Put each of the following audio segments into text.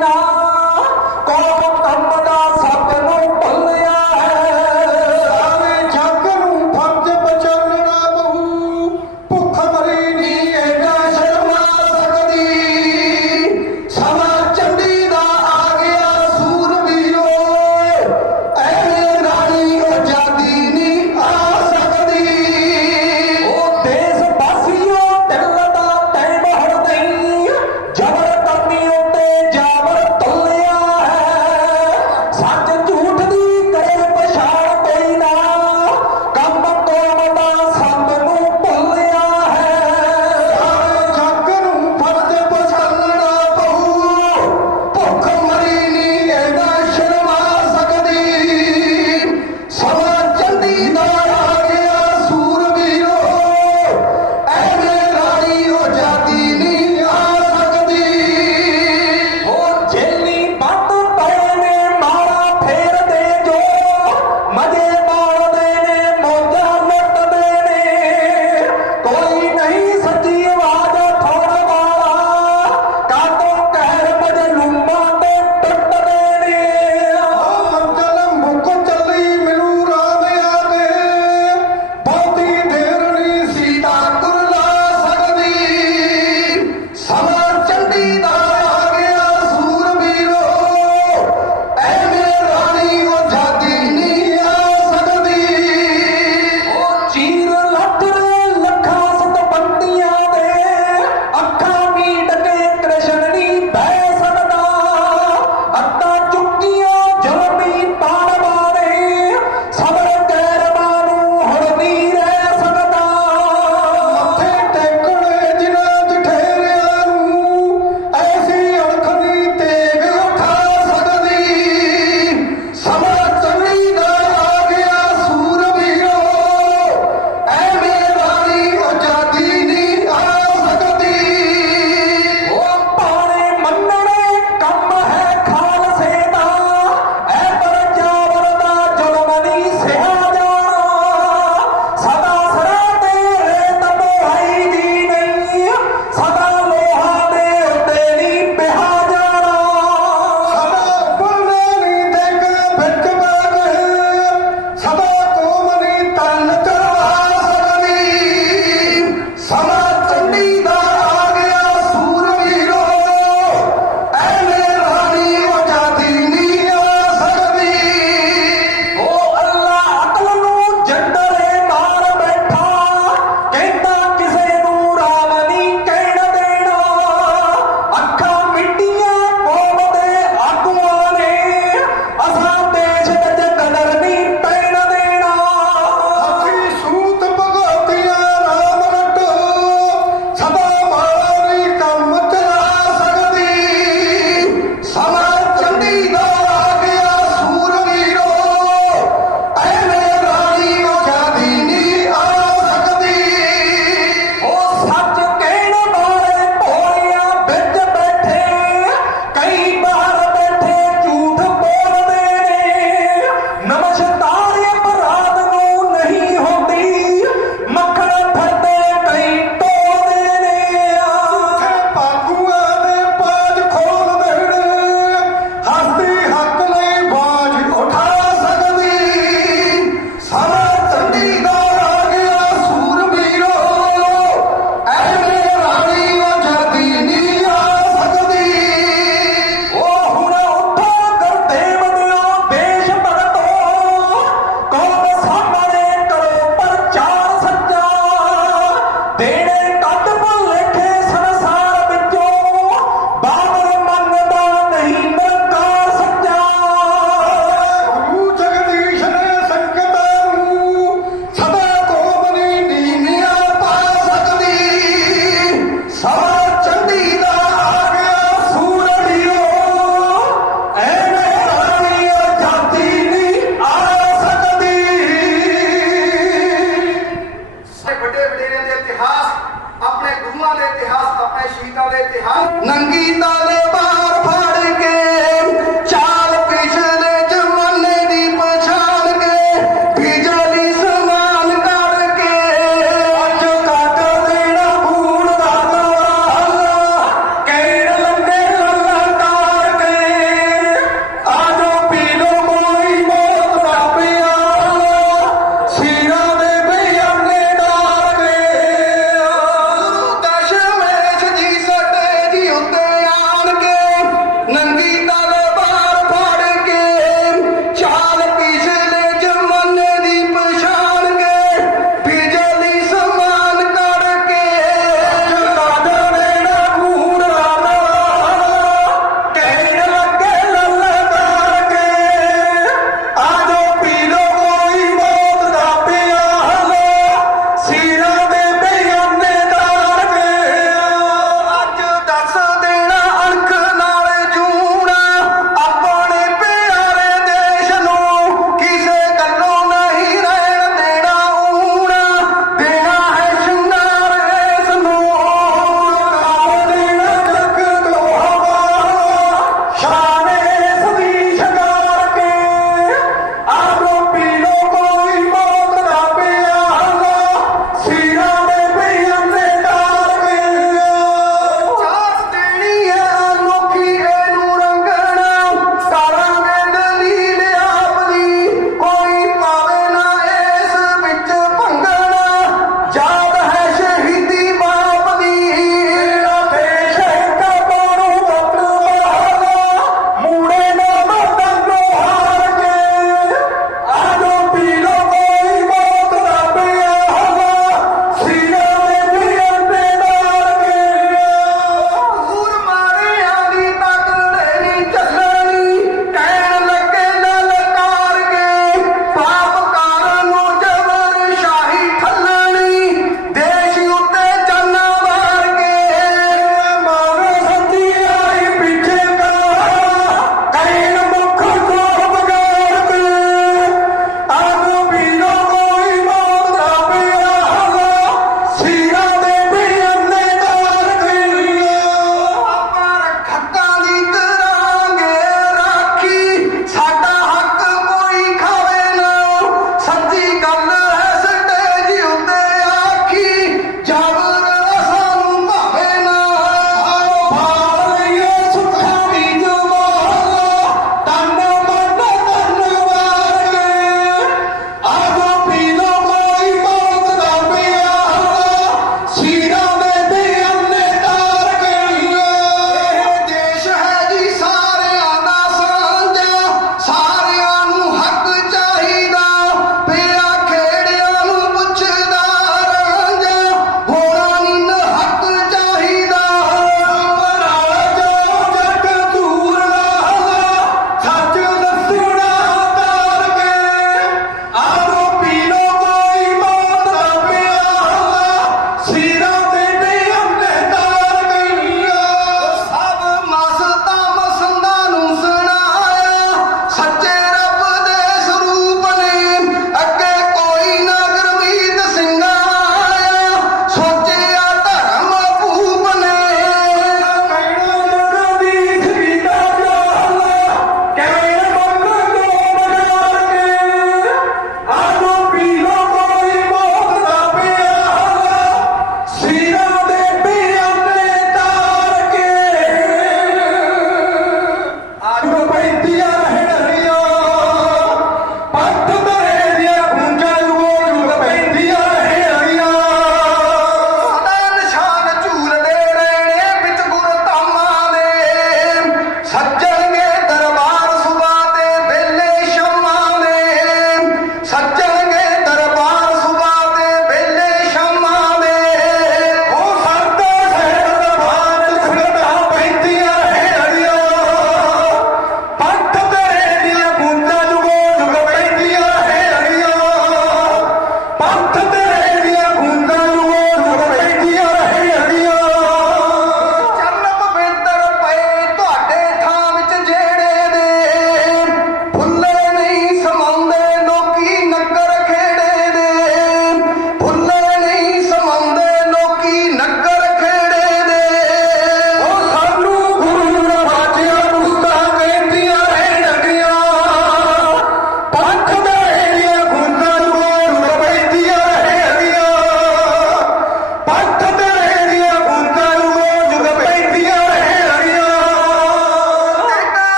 ਨਾ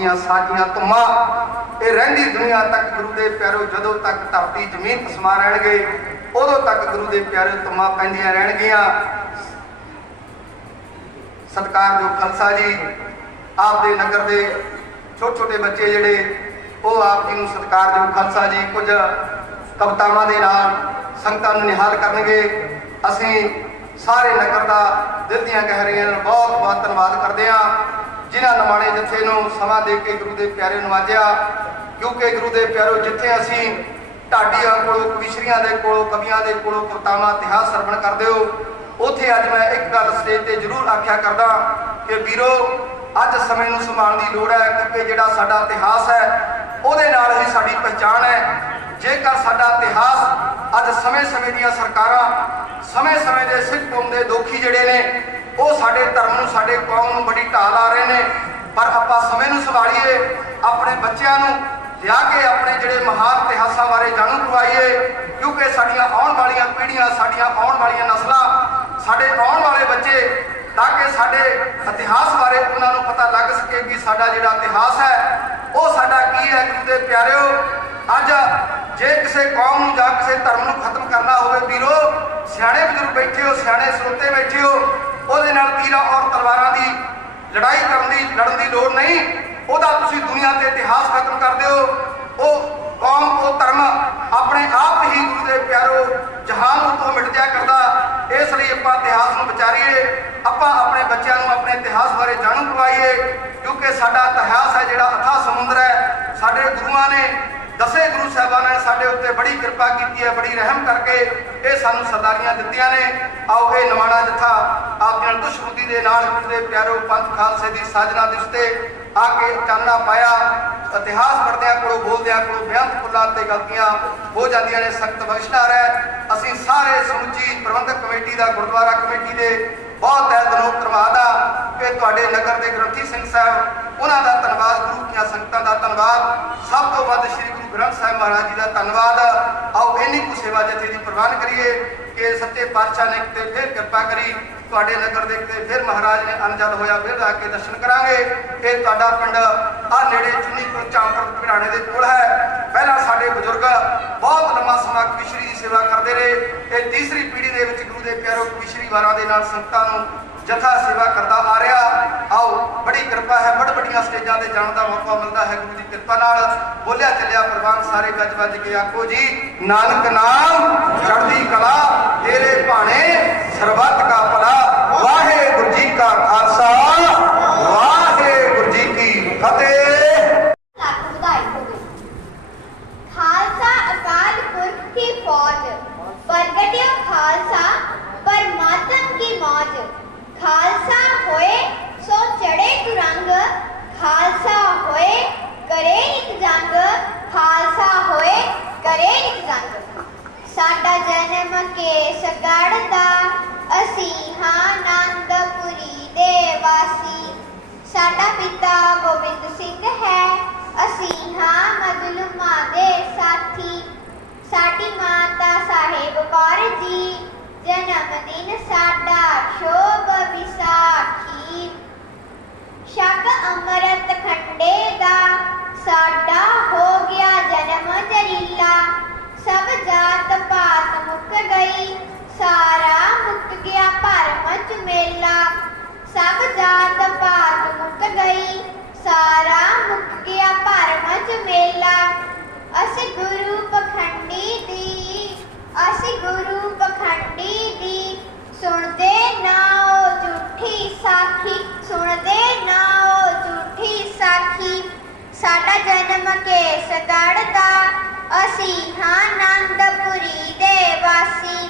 ਦੀਆਂ ਸਾਡੀਆਂ ਤੁਮਾਂ। ਇਹ ਰਹਿੰਦੀ ਦੁਨੀਆ ਤੱਕ ਗੁਰੂ ਦੇ ਪਿਆਰੋ, ਜਦੋਂ ਤੱਕ ਧਰਤੀ ਜ਼ਮੀਨ ਅਸਮਾਨ ਰਹਿਣਗੇ, ਉਦੋਂ ਤੱਕ ਗੁਰੂ ਦੇ ਪਿਆਰੇ ਤੁਮਾਂ ਪੈਂਦੀਆਂ ਰਹਿਣਗੀਆਂ। ਸਤਿਕਾਰਯੋਗ ਖਾਲਸਾ ਜੀ ਆਪ ਦੇ ਨਗਰ ਦੇ ਛੋਟੇ ਛੋਟੇ ਬੱਚੇ ਜਿਹੜੇ, ਉਹ ਆਪ ਜੀ ਨੂੰ ਸਤਿਕਾਰਯੋਗ ਖਾਲਸਾ ਜੀ ਕੁਝ ਕਵਿਤਾਵਾਂ ਦੇ ਨਾਲ ਸੰਗਤਾਂ ਨੂੰ ਨਿਹਾਲ ਕਰਨਗੇ। ਅਸੀਂ ਸਾਰੇ ਨਗਰ ਦਾ ਦਿਲ ਦੀਆਂ ਕਹਿ ਰਹੀਆਂ ਬਹੁਤ ਬਹੁਤ ਧੰਨਵਾਦ ਕਰਦੇ ਹਾਂ। ਜਿਨ੍ਹਾਂ ਨਮਾਣੇ ਜਥੇ ਨੂੰ ਸਮਾਂ ਦੇ ਕੇ ਗੁਰੂ ਦੇ ਪਿਆਰੇ ਨਵਾਜਿਆ, ਕਿਉਂਕਿ ਗੁਰੂ ਦੇ ਪਿਆਰੋ ਜਿੱਥੇ ਅਸੀਂ ਢਾਡੀਆਂ ਕੋਲੋਂ, ਕਵਿਸ਼ਰੀਆਂ ਦੇ ਕੋਲੋਂ, ਕਵੀਆਂ ਦੇ ਕੋਲੋਂ ਕਵਿਤਾਵਾਂ, ਇਤਿਹਾਸ ਸਰਵਣ ਕਰਦੇ ਹੋ, ਉੱਥੇ ਅੱਜ ਮੈਂ ਇੱਕ ਗੱਲ ਸਟੇਜ ਤੇ ਜ਼ਰੂਰ ਆਖਿਆ ਕਰਦਾ ਕਿ ਵੀਰੋ, ਅੱਜ ਸਮੇਂ ਨੂੰ ਸੰਭਾਲਣ ਦੀ ਲੋੜ ਹੈ, ਕਿਉਂਕਿ ਜਿਹੜਾ ਸਾਡਾ ਇਤਿਹਾਸ ਹੈ, ਉਹਦੇ ਨਾਲ ਹੀ ਸਾਡੀ ਪਛਾਣ ਹੈ। ਜੇਕਰ ਸਾਡਾ ਇਤਿਹਾਸ ਅੱਜ ਸਮੇਂ-ਸਮੇਂ ਦੀਆਂ ਸਰਕਾਰਾਂ, ਸਮੇਂ-ਸਮੇਂ ਦੇ ਸਿੱਖ ਕੌਮ ਦੇ ਦੋਖੀ ਜਿਹੜੇ ਨੇ ਉਹ ਸਾਡੇ ਧਰਮ ਨੂੰ, ਸਾਡੇ ਕੌਮ ਨੂੰ ਬੜੀ ਢਾਲ ਆ ਰਹੇ ਨੇ। ਪਰ ਆਪਾਂ ਸਮੇਂ ਨੂੰ ਸੰਭਾਲੀਏ, ਆਪਣੇ ਬੱਚਿਆਂ ਨੂੰ ਲਿਆ ਕੇ ਆਪਣੇ ਜਿਹੜੇ ਮਹਾਨ ਇਤਿਹਾਸਾਂ ਬਾਰੇ ਜਾਣੂ ਕਰਵਾਈਏ, ਕਿਉਂਕਿ ਸਾਡੀਆਂ ਆਉਣ ਵਾਲੀਆਂ ਪੀੜ੍ਹੀਆਂ, ਸਾਡੀਆਂ ਆਉਣ ਵਾਲੀਆਂ ਨਸਲਾਂ, ਸਾਡੇ ਆਉਣ ਵਾਲੇ ਬੱਚੇ, ਤਾਂ ਕਿ ਸਾਡੇ ਇਤਿਹਾਸ ਬਾਰੇ ਉਹਨਾਂ ਨੂੰ ਪਤਾ ਲੱਗ ਸਕੇ ਕਿ ਸਾਡਾ ਜਿਹੜਾ ਇਤਿਹਾਸ ਹੈ, ਉਹ ਸਾਡਾ ਕੀ ਹੈ ਗੁਰੂ ਦੇ ਪਿਆਰਿਓ। ਅੱਜ ਜੇ ਕਿਸੇ ਕੌਮ ਨੂੰ ਜਾਂ ਕਿਸੇ ਧਰਮ ਨੂੰ ਖਤਮ ਕਰਨਾ ਹੋਵੇ, ਵੀਰੋ, ਸਿਆਣੇ ਬਜ਼ੁਰਗ ਬੈਠੇ ਹੋ, ਸਿਆਣੇ ਸਰੋਤੇ ਬੈਠੇ ਹੋ ਉਹਦੇ ਨਾਲ ਤੀਰਾਂ ਔਰ ਤਲਵਾਰਾਂ ਦੀ ਲੜਾਈ ਕਰਨ ਦੀ, ਲੜਨ ਦੀ ਲੋੜ ਨਹੀਂ। ਉਹਦਾ ਤੁਸੀਂ ਦੁਨੀਆ ਤੇ ਇਤਿਹਾਸ ਖਤਮ ਕਰ ਦਿਓ। ਉਹ ਕੌਮ, ਉਹ ਧਰਮ ਆਪਣੇ ਆਪ ਹੀ ਗੁਰੂ ਦੇ ਪਿਆਰੋ ਜਹਾਨ ਉਤੋਂ ਮਿਟ ਜਾ ਕਰਦਾ। ਇਸ ਲਈ ਆਪਾਂ ਇਤਿਹਾਸ ਨੂੰ ਵਿਚਾਰੀਏ। ਆਪਾਂ ਆਪਣੇ ਬੱਚਿਆਂ ਨੂੰ ਆਪਣੇ ਇਤਿਹਾਸ ਬਾਰੇ ਜਾਣੂ ਕਰਵਾਈਏ। ਕਿਉਂਕਿ ਸਾਡਾ ਇਤਿਹਾਸ ਹੈ ਜਿਹੜਾ ਅਥਾ ਸਮੁੰਦਰ ਹੈ। ਸਾਡੇ ਗੁਰੂਆਂ ਨੇ ਦਸੇ ਗੁਰੂ ਸਾਹਿਬਾਨਾਂ ਨੇ ਸਾਡੇ ਉੱਤੇ ਬੜੀ ਕਿਰਪਾ ਕੀਤੀ ਹੈ, ਬੜੀ ਰਹਿਮ ਕਰਕੇ ਇਹ ਸਾਨੂੰ ਸਰਦਾਰੀਆਂ ਦਿੱਤੀਆਂ ਨੇ। ਆਓ ਇਹ ਨਵਾਣਾ ਜਥਾ ਆਪ ਜਨ ਦੁਸ਼ਮੁਦੀ ਦੇ ਨਾਲ ਗੁਰੂ ਦੇ ਪਿਆਰੋ ਪੰਥ ਖਾਲਸੇ ਦੀ ਸਾਜਨਾ ਦਿਵਸ ਤੇ ਆ ਕੇ ਚਾਨਣਾ ਪਾਇਆ। ਇਤਿਹਾਸ ਪੜਦਿਆਂ ਕੋਲੋਂ, ਬੋਲਦਿਆਂ ਕੋਲੋਂ ਬੇਅੰਤ ਫੁੱਲਾਂ ਤੇ ਗਲਤੀਆਂ ਹੋ ਜਾਂਦੀਆਂ ਨੇ, ਸਖਤ ਬਖਸ਼ਦਾਰ ਰਹਿ। ਅਸੀਂ ਸਾਰੇ ਸਮੁੱਚੀ ਪ੍ਰਬੰਧਕ ਕਮੇਟੀ ਦਾ, ਗੁਰਦੁਆਰਾ ਕਮੇਟੀ ਦੇ ਬਹੁਤ ਤਹਿ ਦਿਲੋਂ ਧੰਨਵਾਦ ਆ ਕਿ ਤੁਹਾਡੇ ਨਗਰ ਦੇ ਗ੍ਰੰਥੀ ਸਿੰਘ ਸਾਹਿਬ, ਉਹਨਾਂ ਦਾ ਧੰਨਵਾਦ, ਗੁਰੂ ਦੀਆਂ ਸੰਗਤਾਂ ਦਾ ਧੰਨਵਾਦ। ਸਭ ਤੋਂ ਵੱਧ ਸ੍ਰੀ ਗੁਰੂ ਗ੍ਰੰਥ ਸਾਹਿਬ ਮਹਾਰਾਜ ਜੀ ਦਾ ਧੰਨਵਾਦ। ਆਓ ਇੰਨੀ ਕੁ ਸੇਵਾ ਜਥੇ ਦੀ ਪ੍ਰਵਾਨ ਕਰੀਏ ਕਿ ਸੱਚੇ ਪਾਤਸ਼ਾਹ ਨੇ ਕਿਤੇ ਫਿਰ ਕਿਰਪਾ ਕਰੀ, ਤੁਹਾਡੇ ਨਗਰ ਦੇ ਕਿਤੇ ਫਿਰ ਮਹਾਰਾਜ ਨੇ ਅਨਜਲ ਹੋਇਆ ਫਿਰ ਆ ਕੇ ਦਰਸ਼ਨ ਕਰਾਂਗੇ। ਇਹ ਤੁਹਾਡਾ ਪਿੰਡ ਆ ਨੇੜੇ ਚੁੰਨੀ ਕੋਲ ਚਾਂਪੜ ਪਿਰਾਣੇ ਦੇ ਕੋਲ ਹੈ। ਪਹਿਲਾਂ ਸਾਡੇ ਬਜ਼ੁਰਗ ਬਹੁਤ ਲੰਮਾ ਸਮਾਂ ਕਵਿਸ਼ਰੀ ਦੀ ਸੇਵਾ ਕਰਦੇ ਰਹੇ। ਇਹ ਤੀਸਰੀ ਪੀੜ੍ਹੀ ਦੇ ਵਿੱਚ ਗੁਰੂ ਦੇ ਪਿਆਰੋ ਕਵਿਸ਼ਰੀ ਵਾਰਾਂ ਦੇ ਨਾਲ ਸੰਗਤਾਂ ਨੂੰ ਜਥਾ ਸੇਵਾ ਕਰਦਾ ਆ ਰਿਹਾ। ਆਓ, ਬੜੀ ਕਿਰਪਾ ਹੈ ਬੜ ਬੜੀਆਂ ਸਟੇਜਾਂ ਤੇ ਜਾਣ ਦਾ ਮੌਕਾ ਮਿਲਦਾ ਹੈ। ਗੁਰੂ ਦੀ ਕਿਰਪਾ ਨਾਲ ਬੋਲਿਆ ਚੱਲਿਆ ਪ੍ਰਵਾਨ ਸਾਰੇ ਗੱਜ ਵੱਜ ਕੇ ਆਖੋ ਜੀ, ਨਾਨਕ ਨਾਮ ਚੜ੍ਹਦੀ ਕਲਾ, ਤੇਰੇ ਭਾਣੇ ਸਰਬੱਤ ਕਾ ਭਲਾ, ਵਾਹਿਗੁਰੂ ਜੀ ਕਾ ਖਾਲਸਾ ਵਾਹਿਗੁਰੂ ਜੀ ਕੀ ਫਤਿਹ ਲੱਖ ਵਧਾਈ ਹੋਵੇ ਖਾਲਸਾ ਅਕਾਲ ਪੁਰਖ ਕੀ ਫੌਜ ਪ੍ਰਗਟਿਆ ਖਾਲਸਾ ਪਰਮਾਤਮ ਕੀ ਮੌਜ ਖਾਲਸਾ ਹੋਏ ਸੋ ਚੜੇ ਤੁਰੰਗ ਖਾਲਸਾ ਹੋਏ ਕਰੇ ਨਿਤ ਜੰਗ ਖਾਲਸਾ ਹੋਏ ਕਰੇ ਨਿਤ ਜੰਗ ਸਾਡਾ ਜਨਮ ਕੇਸ ਗੜਦਾ ਅਸੀਂ ਹਾਂ ਆਨੰਦਪੁਰੀ ਦੇ ਵਾਸੀ ਸਾਡਾ ਪਿਤਾ ਗੋਬਿੰਦ ਸਿੰਘ ਹੈ ਅਸੀਂ ਹਾਂ ਮਜ਼ਲੂਮਾਂ ਦੇ ਸਾਥੀ ਸਾਡੀ ਮਾਤਾ ਸਾਹਿਬ ਕੌਰ ਜੀ ਜਨਮ ਦਿਨ ਸਾਡਾ ਸ਼ੋਭ ਵਿਸਾਖੀ ਸ਼ਕ ਅੰਮ੍ਰਿਤ ਖੰਡੇ ਦਾ ਸਾਡਾ ਹੋ ਗਿਆ ਜਨਮ ਜਰੀਲਾ ਸਭ ਜਾਤ ਪਾਤ ਮੁੱਕ ਗਈ ਸਾਰਾ ਮੁੱਕ ਗਿਆ ਭਰਮ ਝਮੇਲਾ ਸਭ ਜਾਤ ਪਾਤ ਮੁੱਕ ਗਈ, ਸਾਰਾ ਮੁੱਕ ਗਿਆ ਭਰਮ ਝਮੇਲਾ ਅਸੀਂ ਗੁਰੂ ਪਖੰਡੀ ਦੀ, ਅਸੀਂ ਗੁਰੂ ਪਖੰਡੀ ਦੀ। ਸੁਣਦੇ ਨਾ ਉਹ ਝੂਠੀ ਸਾਖੀ, ਸੁਣਦੇ ਨਾ ਉਹ ਝੂਠੀ ਸਾਖੀ। ਸਾਡਾ ਜਨਮ ਕੇਸ ਗੜਦਾ ਅਸੀਂ ਹਾਂ ਆਨੰਦਪੁਰੀ ਦੇ ਵਾਸੀ।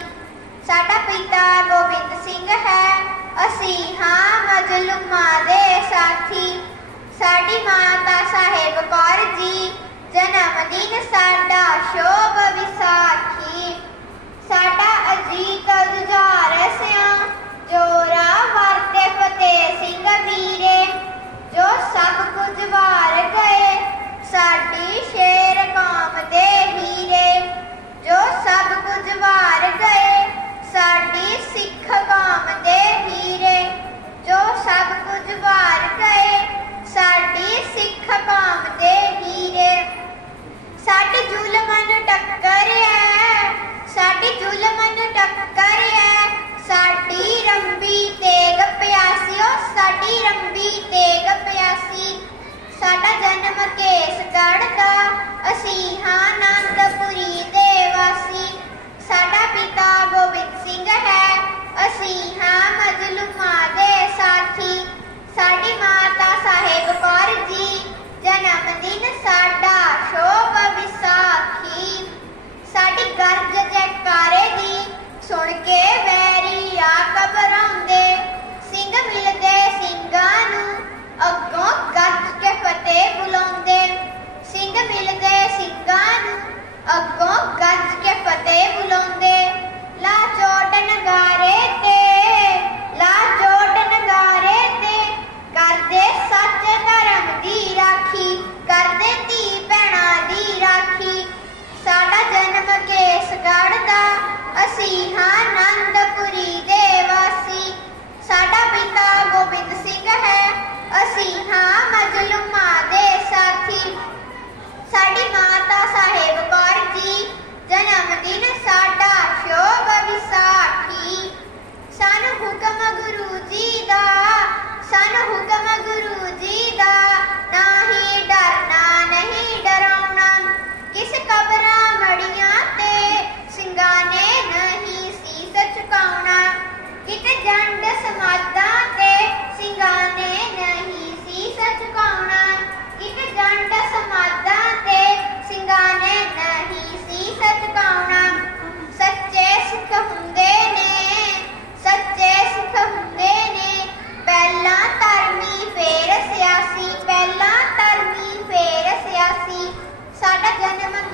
ਸਾਡਾ ਪਿਤਾ ਗੋਬਿੰਦ ਸਿੰਘ ਹੈ। ਅਸੀਂ ਹਾਂ ਮਜਲੂਮਾਂ ਦੇ ਸਾਥੀ। ਸਾਡੀ ਮਾਤਾ ਸਾਹਿਬ ਕੌਰ ਜੀ, ਜਨਮ ਦਿਨ ਸਾਡਾ ਸ਼ੋਭ ਵਿਸਾਖੀ। ਸਾਡਾ ਅਜੀਤ ਜੁਝਾਰ ਸਿਆ ਜੋਰਾ ਵਰਤੇ ਫਤਿਹ ਸਿੰਘ ਵੀਰੇ, ਜੋ ਸਭ ਕੁਝ ਵਾਰ ਗਏ। ਸਾਡੀ ਸ਼ੇਰ ਕਾਮ ਦੇ ਹੀਰੇ, ਜੋ ਸਭ ਕੁਝ ਵਾਰ ਗਏ, ਸਾਡੀ ਸਿੱਖ ਕਾਮ ਦੇ ਹੀਰੇ, ਜੋ ਸਭ ਕੁਝ ਜਵਾਰ ਗਏ, ਸਾਡੀ ਸਿੱਖ ਕੌਮ ਦੇ ਹੀਰੇ। ਸਾਡੇ ਜ਼ੁਲਮਾਂ ਨੂੰ ਟੱਕਰਿਆ ਸਾਡੀ ਜ਼ੁਲਮਾਂ ਨੂੰ ਟੱਕਰਿਆ ਸਾਡੀ ਰੰਬੀ ਤੇਗ ਪਿਆਸੀ ਸਾਡੀ ਰੰਬੀ ਤੇਗ ਪਿਆਸੀ। ਸਾਡਾ ਜਨਮ ਕੇਸਗੜ੍ਹ ਦਾ ਅਸੀਂ ਹਾਂ ਆਨੰਦਪੁਰੀ ਦੇ ਵਾਸੀ। ਸਾਡਾ ਪਿਤਾ ਗੋਬਿੰਦ ਸਿੰਘ ਹੈ, ਅਸੀਂ ਹਾਂ ਮਜਲੂਮਾਂ ਦੇ ਸਾਥੀ। ਸਾਡੀ ਮਾਤਾ ਸਾਹਿਬ ਕੌਰ ਜੀ ਜਨਮ ਦਿਨ ਸਾਡਾ ਸ਼ੋਭ ਵਿਸਾਖੀ। ਸਾਡੀ ਗਰਜ ਜੈਕਾਰੇ ਦੀ ਸੁਣ ਕੇ ਵੈਰੀ ਆ ਘਬਰਾਉਂਦੇ। ਸਿੰਘ ਮਿਲਦੇ ਸਿੰਘਾਂ ਨੂੰ ਅੱਗੋਂ ਗੱਜ ਕੇ ਫਤਿਹ ਬੁਲਾਉਂਦੇ ਸਿੰਘ ਮਿਲ ਗਏ ਸਿੰਘਾਂ ਨੂੰ ਅੱਗੋਂ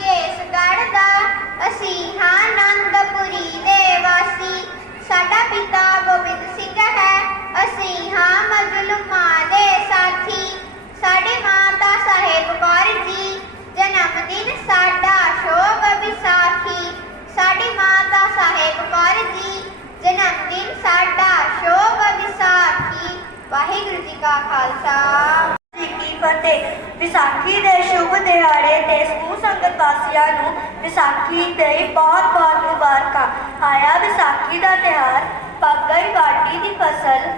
ਜਨਮ ਦਾ ਅਸੀਂ ਹਾਂ ਆਨੰਦਪੁਰੀ ਦੇ ਵਾਸੀ। ਸਾਡਾ ਪਿਤਾ ਗੋਬਿੰਦ ਸਿੰਘ ਹੈ, ਅਸੀਂ ਹਾਂ ਮਜਲੂਮਾਂ ਦੇ ਸਾਥੀ। ਸਾਡੇ ਮਾਤਾ ਸਾਹਿਬ ਕੌਰ ਜੀ, ਜਨਮ ਦਿਨ ਸਾਡਾ ਸ਼ੋਭ ਵਿਸਾਖੀ। ਸਾਡੀ ਮਾਤਾ ਸਾਹਿਬ ਕੌਰ ਜੀ, ਜਨਮ ਦਿਨ ਸਾਡਾ ਸ਼ੋਭ ਵਿਸਾਖੀ। ਵਾਹਿਗੁਰੂ ਜੀ ਕਾ ਖਾਲਸਾ। ਫਤਿਹ ਵਿਸਾਖੀ ਦੇ ਸ਼ੁਭ ਦਿਹਾੜੇ ਤੇ ਸਮੂਹ ਸੰਗਤ ਵਾਸੀਆਂ ਨੂੰ ਵਿਸਾਖੀ ਦੇ ਬਹੁਤ ਬਹੁਤ ਮੁਬਾਰਕਾਂ। ਆਇਆ ਵਿਸਾਖੀ ਦਾ ਤਿਉਹਾਰ ਪੱਗਈ ਵਾਢੀ ਦੀ ਫਸਲ।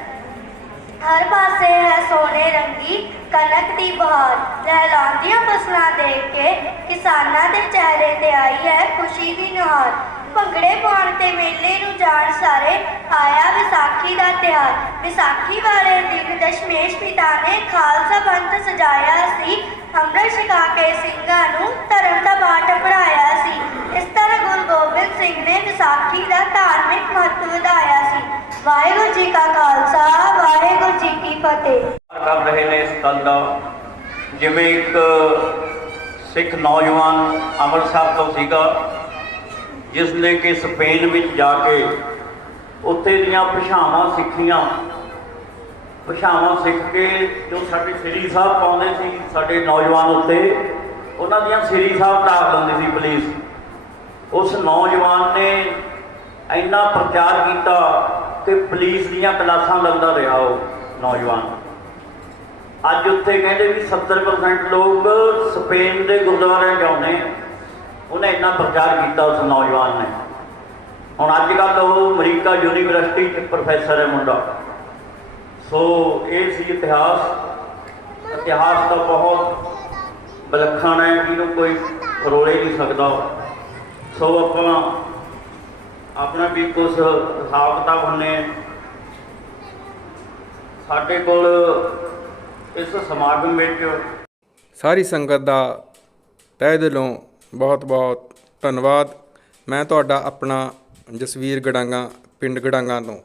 ਹਰ ਪਾਸੇ ਹੈ ਸੋਨੇ ਰੰਗੀ ਕਣਕ ਦੀ ਬਹਾਰ। ਲਹਿਲਾਉਂਦੀਆਂ ਫਸਲਾਂ ਦੇਖ ਕੇ ਕਿਸਾਨਾਂ ਦੇ ਚਿਹਰੇ ਤੇ ਆਈ ਹੈ ਖੁਸ਼ੀ ਦੀ ਨੁਹਾਰ। ਭੰਗੜੇ ਪਾਉਣ ਤੇ ਮੇਲੇ ਨੂੰ ਜਾਣ ਸਾਰੇ ਆਇਆ ਵਿਸਾਖੀ ਦਾ ਤਿਉਹਾਰ। ਵਿਸਾਖੀ ਵਾਲੇ ਦਿਨ ਦਸ਼ਮੇਸ਼ ਪਿਤਾ ਨੇ ਖਾਲਸਾ ਪੰਥ ਸਜਾਇਆ ਸੀ ਅੰਮ੍ਰਿਤ ਛਕਾ ਕੇ ਸਿੰਘਾਂ ਨੂੰ ਧਰਮ ਦਾ ਬਾਟ ਪੜਾਇਆ ਸੀ ਇਸ ਤਰ੍ਹਾਂ ਗੁਰੂ ਗੋਬਿੰਦ ਸਿੰਘ ਨੇ ਵਿਸਾਖੀ ਦਾ ਧਾਰਮਿਕ ਮਹੱਤਵ ਵਧਾਇਆ ਸੀ ਵਾਹਿਗੁਰੂ ਜੀ ਕਾ ਖਾਲਸਾ, ਵਾਹਿਗੁਰੂ ਜੀ ਕੀ ਫਤਿਹ। ਕਰ ਰਹੇ ਨੇ ਇਸ ਗੱਲ ਦਾ। ਜਿਵੇਂ ਇੱਕ ਸਿੱਖ ਨੌਜਵਾਨ ਅੰਮ੍ਰਿਤਸਰ ਤੋਂ ਸੀਗਾ, ਜਿਸ ਨੇ ਕਿ ਸਪੇਨ ਵਿੱਚ ਜਾ ਕੇ ਉੱਥੇ ਦੀਆਂ ਭਾਸ਼ਾਵਾਂ ਸਿੱਖੀਆਂ। ਭਾਸ਼ਾਵਾਂ ਸਿੱਖ ਕੇ ਜੋ ਸਾਡੇ ਸ੍ਰੀ ਸਾਹਿਬ ਪਾਉਂਦੇ ਸੀ, ਸਾਡੇ ਨੌਜਵਾਨ ਉੱਤੇ, ਉਹਨਾਂ ਦੀਆਂ ਸ੍ਰੀ ਸਾਹਿਬ ਢਾਕ ਦਿੰਦੇ ਸੀ ਪੁਲਿਸ। ਉਸ ਨੌਜਵਾਨ ਨੇ ਇੰਨਾ ਪ੍ਰਚਾਰ ਕੀਤਾ ਕਿ ਪੁਲਿਸ ਦੀਆਂ ਕਲਾਸਾਂ ਲੱਗਦਾ ਰਿਹਾ ਉਹ ਨੌਜਵਾਨ। ਅੱਜ ਉੱਥੇ ਕਹਿੰਦੇ ਵੀ 70% ਲੋਕ ਸਪੇਨ ਦੇ ਗੁਰਦੁਆਰਿਆਂ ਜਾਂਦੇ ਆ। ਉਹਨੇ ਇੰਨਾ ਪ੍ਰਚਾਰ ਕੀਤਾ ਉਸ ਨੌਜਵਾਨ ਨੇ। ਹੁਣ ਅੱਜ ਕੱਲ੍ਹ ਉਹ ਅਮਰੀਕਾ ਯੂਨੀਵਰਸਿਟੀ 'ਚ ਪ੍ਰੋਫੈਸਰ ਹੈ ਮੁੰਡਾ। ਸੋ ਇਹ ਸੀ ਇਤਿਹਾਸ। ਇਤਿਹਾਸ ਦਾ ਬਹੁਤ ਵਿਲੱਖਣ ਹੈ ਜਿਹਨੂੰ ਕੋਈ ਰੋਲੇ ਨਹੀਂ ਸਕਦਾ। ਸੋ ਆਪਾਂ ਆਪਣਾ ਵੀ ਕੁਝ ਹਿਸਾਬ ਕਿਤਾਬ ਹੁੰਨੇ ਸਾਡੇ ਕੋਲ ਇਸ ਸਮਾਗਮ ਵਿੱਚ ਸਾਰੀ ਸੰਗਤ ਦਾ ਤਹਿ ਦਿਲੋਂ ਬਹੁਤ ਬਹੁਤ ਧੰਨਵਾਦ। ਮੈਂ ਤੁਹਾਡਾ ਆਪਣਾ ਜਸਵੀਰ ਗੜਾਂਗਾ, ਪਿੰਡ ਗੜਾਂਗਾ ਤੋਂ।